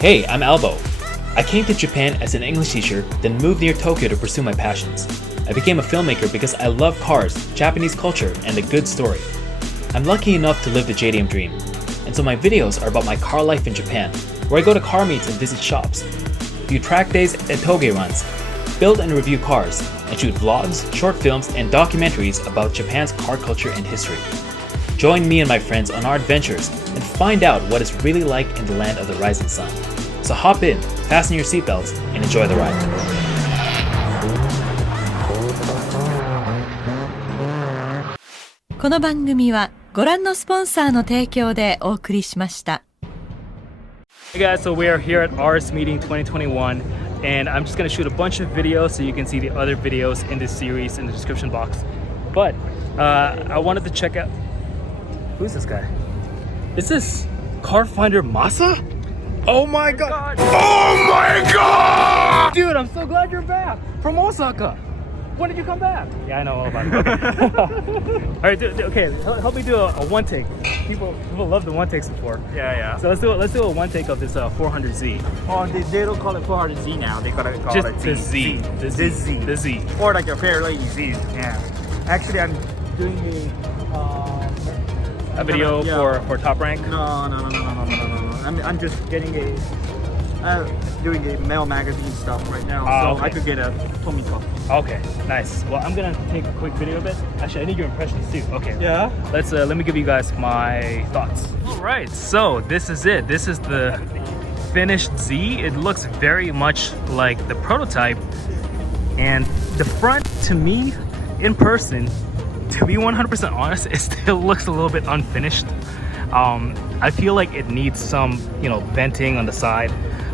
Hey, I'm ALBO. I came to Japan as an English teacher, then moved near Tokyo to pursue my passions. I became a filmmaker because I love cars, Japanese culture, and a good story. I'm lucky enough to live the JDM dream, and so my videos are about my car life in Japan, where I go to car meets and visit shops, do track days and toge runs, build and review cars, and shoot vlogs, short films, and documentaries about Japan's car culture and history. Join me and my friends on our adventures and find out what it's really like in the land of the rising sun. So hop in, fasten your seatbelts, and enjoy the ride. この番組はご覧のスポンサーの提供でお送りしました。Hey guys, so we are here at RS Meeting 2021 and I'm just going to shoot a bunch of videos so you can see the other videos in this series in the description box. But I wanted to check out... Who's this guy? Is this Car Finder Masa? Oh my god! Oh my god! Dude, I'm so glad you're back from Osaka. When did you come back? Yeah, I know all about it. Okay. All right, okay, help me do a one take. People love the one takes before. Yeah. So let's do a one take of this 400Z. Oh, they don't call it 400Z now. They gotta call Just it the Z. The Z. Or like a Fair Lady Z. Yeah. Actually, I'm doing a video for Top Rank. No. I'm just getting doing a mail magazine stuff right now, so okay. I could get a Tomito. Okay, nice. Well, I'm gonna take a quick video of it. Actually, I need your impressions too. Okay. Yeah. Let me give you guys my thoughts. All right, so this is it. This is the finished Z. It looks very much like the prototype, and the front, to me, in person, to be 100% honest, it still looks a little bit unfinished. I feel like it needs some, venting on the side,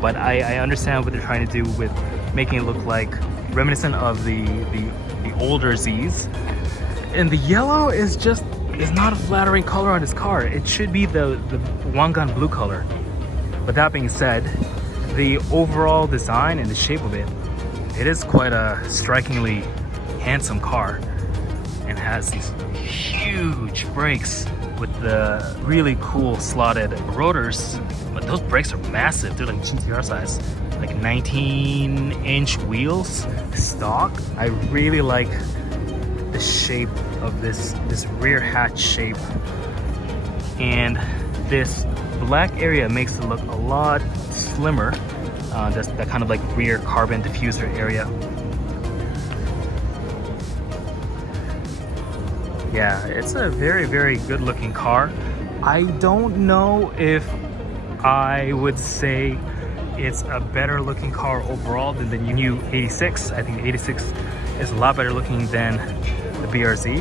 but I understand what they're trying to do with making it look like reminiscent of the older Zs. And the yellow is not a flattering color on this car. It should be the Wangan blue color. But that being said, the overall design and the shape of it is quite a strikingly handsome car, and has these huge brakes with the really cool slotted rotors. But those brakes are massive. They're like GTR size, like 19-inch wheels stock. I really like the shape of this rear hatch shape, and this black area makes it look a lot slimmer. That kind of like rear carbon diffuser area. Yeah, it's a very, very good looking car. I don't know if I would say it's a better looking car overall than the new 86. I think the 86 is a lot better looking than the BRZ.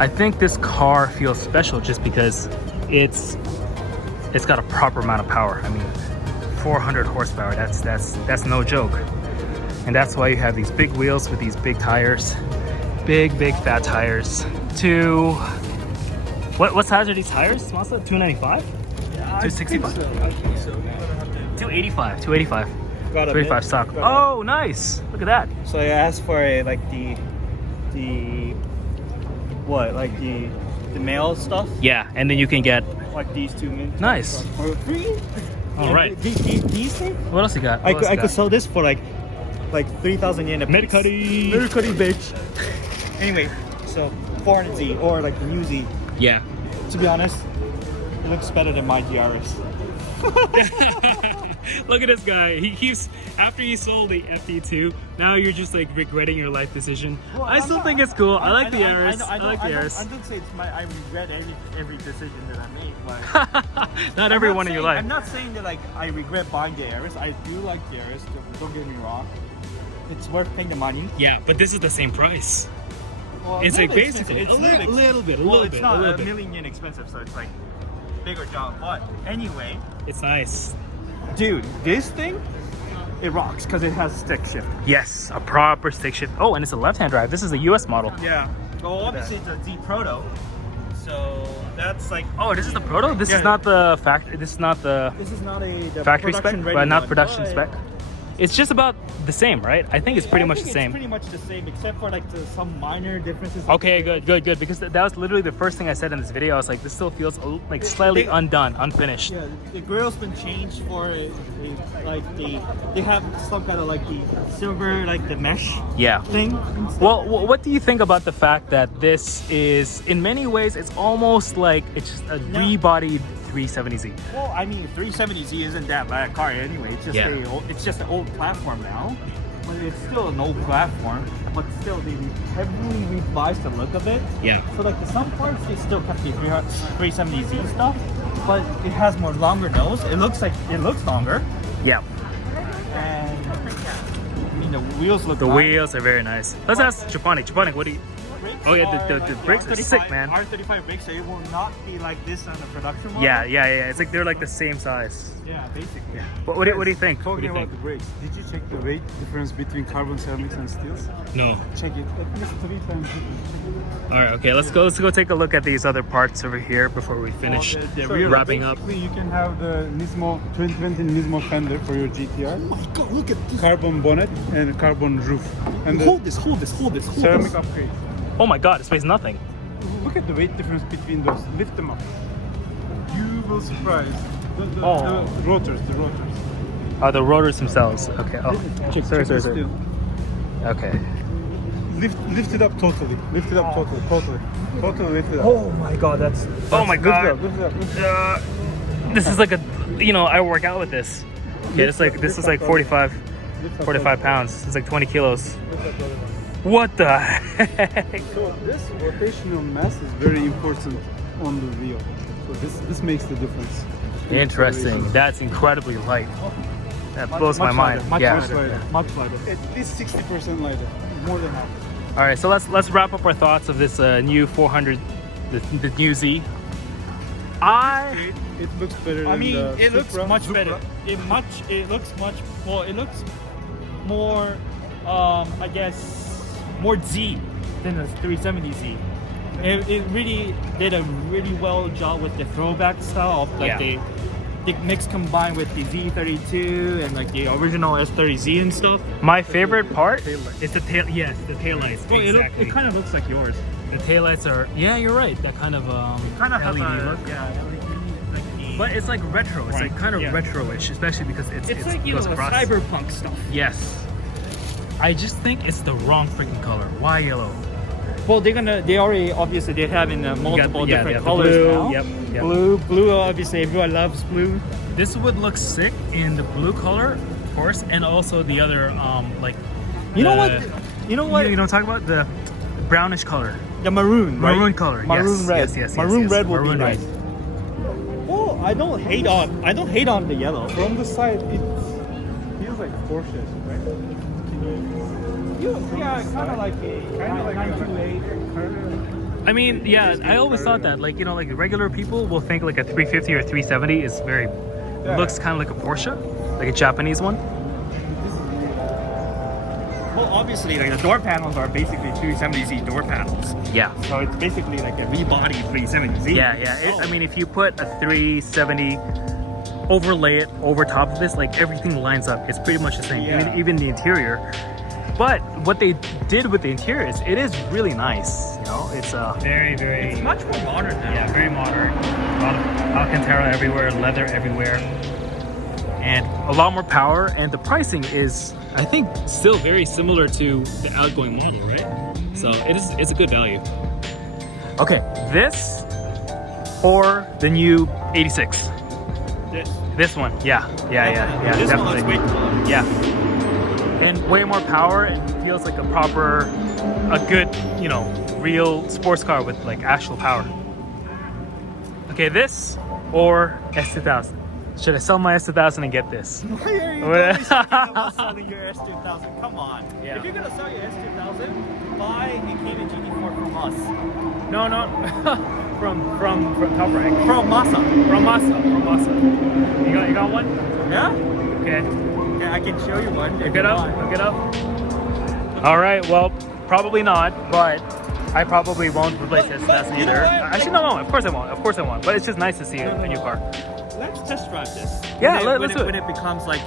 I think this car feels special just because it's got a proper amount of power. I mean, 400 horsepower, that's no joke. And that's why you have these big wheels with these big tires. Big fat tires. What size are these tires, Masa? 295? Yeah, 265? I think so. 285. 285. Got a 285 bit. stock. Oh, nice. Look at that. So I asked for the mail stuff. Yeah, and then you can get... Like these two mints. Nice. For free. All right. These things. What else you got? I could sell this for like 3,000 yen a piece. Mercari, bitch. Anyway, so 400Z or like the new Z. Yeah. To be honest, it looks better than my DRS. Look at this guy. He keeps, after he sold the FD2, now you're just like regretting your life decision. Well, I still think it's cool. I like the RS. I like the RS. I don't say I regret every decision that I made, but not every one in your life. I'm not saying that like I regret buying the RS. I do like the RS. Don't get me wrong. It's worth paying the money. Yeah, but this is the same price. Well, It's like basically it's a little bit. It's not a million yen expensive, so it's like bigger jump. But anyway, it's nice. Dude, this thing, it rocks because it has stick shift. Yes, a proper stick shift. Oh, and it's a left-hand drive. This is a US model. Yeah. Well, obviously it's a Z Proto, so that's like. Oh, this is the Proto. This is not the factory. This is not the This is not the factory spec, but not production spec. It's just about the same, right? I think it's pretty much the same. It's pretty much the same, except for like some minor differences. Okay, good. Because that was literally the first thing I said in this video. I was like, this still feels like slightly undone, unfinished. Yeah, the grill's been changed for like they have some kind of like the silver, like the mesh Yeah. thing. Well, what do you think about the fact that this is, in many ways, it's almost like it's just a rebodied 370Z? Well, I mean, 370Z isn't that bad car anyway. It's just it's just an old platform now, but it's still an old platform. But still, they heavily revised the look of it. Yeah. So like some parts, they still kept the 370Z stuff, but it has more longer nose. It looks longer, Yeah. and I mean the wheels look. The nice. wheels are very nice. Let's ask Japanik. Japanik, what do you? Oh yeah, the brakes are sick, man. R35 brakes, so it will not be like this on the production model. Yeah. It's like they're like the same size. Yeah, basically. What do you think? What do Talking you about think? the brakes, did you check the weight difference between carbon ceramics and steels? No. Check it. At least 3 times different. All right, okay. Let's go take a look at these other parts over here before we finish the So rear wrapping up. basically, you can have the Nismo 2020 Nismo fender for your GTR. Oh my god, look at this. Carbon bonnet and carbon roof. And the Hold this. ceramic upgrade. Oh my God, it weighs nothing. Look at the weight difference between those. Lift them up. You will surprise. The rotors. Oh, the rotors themselves. Okay. Oh, sorry. the steel. Okay. Lift it up totally. Lift it up totally. Totally lift it up. Oh my god, that's Oh my God. Lift it up. This is like I work out with this. Yeah, this is like 45 pounds. It's like 20 kilos. What the heck? So this rotational mass is very important on the wheel. So this makes the difference. Interesting. That's incredibly light. That blows my mind. Much Yeah. lighter. much lighter. At least 60% lighter. More than half. All right, so let's wrap up our thoughts of this new 400, the new Z. It looks better. I mean, than the it looks Supra. much better. It looks more, I guess, more Z than the 370Z. It really did a really well job with the throwback style of like the mix combined with the Z32 and like the original S30Z and stuff. My favorite part is the tail. Yes, the taillights. Well, Exactly. it kind of looks like yours. The taillights are. Yeah, you're right. That kind of Kind of has LED a look. like the, But it's like retro. It's like kind of retro-ish, especially because it's it like goes across. cyberpunk stuff. Yes. I just think it's the wrong freaking color. Why yellow? Well, they already obviously they have in multiple they different have the colors blue, now. yep. Blue. Obviously, everyone loves blue. This would look sick in the blue color, of course, and also the other like. You know what? You know what I'm talking about? The brownish color. The maroon, right? Maroon color. Maroon Yes, red. yes, Maroon red will Maroon be red. nice. Well, I don't hate on the yellow. From the side, it feels like Porsche, right? Yeah, kind of like a 928. I mean, yeah, I always thought that, like, like regular people will think like a 350 or 370 is very, looks kind of like a Porsche, like a Japanese one. Well, obviously, like the door panels are basically 370Z door panels. Yeah. So it's basically like a rebodied 370Z. Yeah. I mean, if you put a 370, overlay it over top of this, like everything lines up. It's pretty much the same, Yeah. even the interior. But what they did with the interior is, it is really nice. It's very, very. It's much more modern now. Yeah, very modern. A lot of Alcantara everywhere, leather everywhere, and a lot more power. And the pricing is, I think, still very similar to the outgoing model, right? So it's a good value. Okay, this or the new 86. This one, yeah, This one looks way cooler. yeah, and way more power, and feels like a good, real sports car with like actual power. Okay, this or S2000. Should I sell my S2000 and get this? Why are you always talking about selling your S2000? Come on. Yeah. If you're gonna sell your S2000, buy a Cayman GT4 from us. No, from Top Rank. From Masa. From Masa. You got one? Yeah? Okay. Yeah, I can show you one. Look it up. All right. Well, probably not, but I probably won't replace this S2000 either. Actually, no. Of course I won't. But it's just nice to see a new car. let's test drive this. Yeah, when let's do it. When it becomes like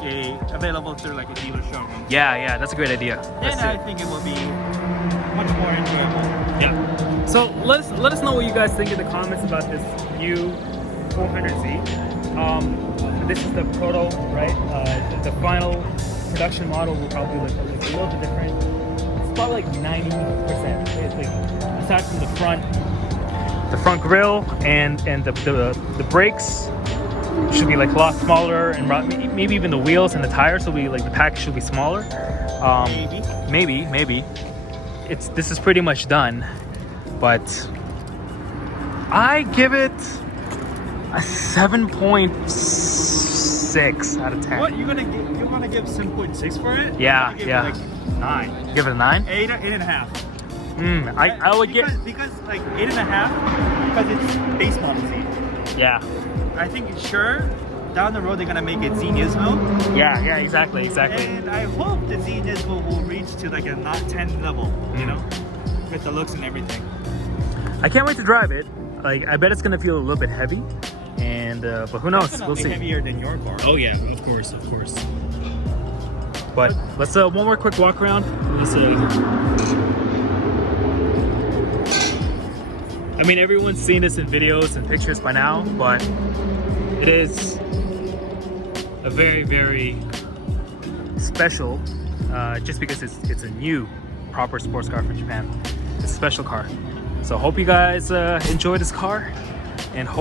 available through like a dealer showroom. Yeah, that's a great idea. Let's Then do I it. think it will be much more enjoyable. Yeah. So let us know what you guys think in the comments about this new 400Z. This is the proto, right? The final production model will probably look a little bit different. It's about like 90%. Aside from the front grille and the brakes should be like a lot smaller, and maybe even the wheels and the tires will be like, the package should be smaller. Maybe. This is pretty much done, but I give it a 7.6 out of 10. What you gonna give 7.6 for it? Yeah, Give yeah. It like 9. Give it a 9? 8.5. I would get. Because like 8.5 because it's base model Z. Yeah. I think sure down the road they're gonna make it Z Nismo. Yeah, exactly. And I hope the Z Nismo will reach to like a not 10 level, you know, with the looks and everything. I can't wait to drive it. Like, I bet it's gonna feel a little bit heavy, and but who knows? We'll Definitely see. heavier than your car. Oh yeah, of course. But let's one more quick walk around. I mean, everyone's seen this in videos and pictures by now, but it is a very, very special, just because it's a new proper sports car from Japan. It's a special car. So hope you guys enjoy this car, and I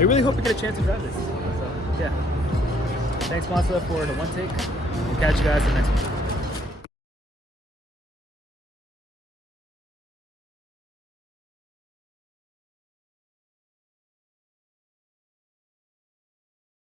really hope you get a chance to drive this. So yeah. Thanks, Masa, for the one take. We'll catch you guys in the next one.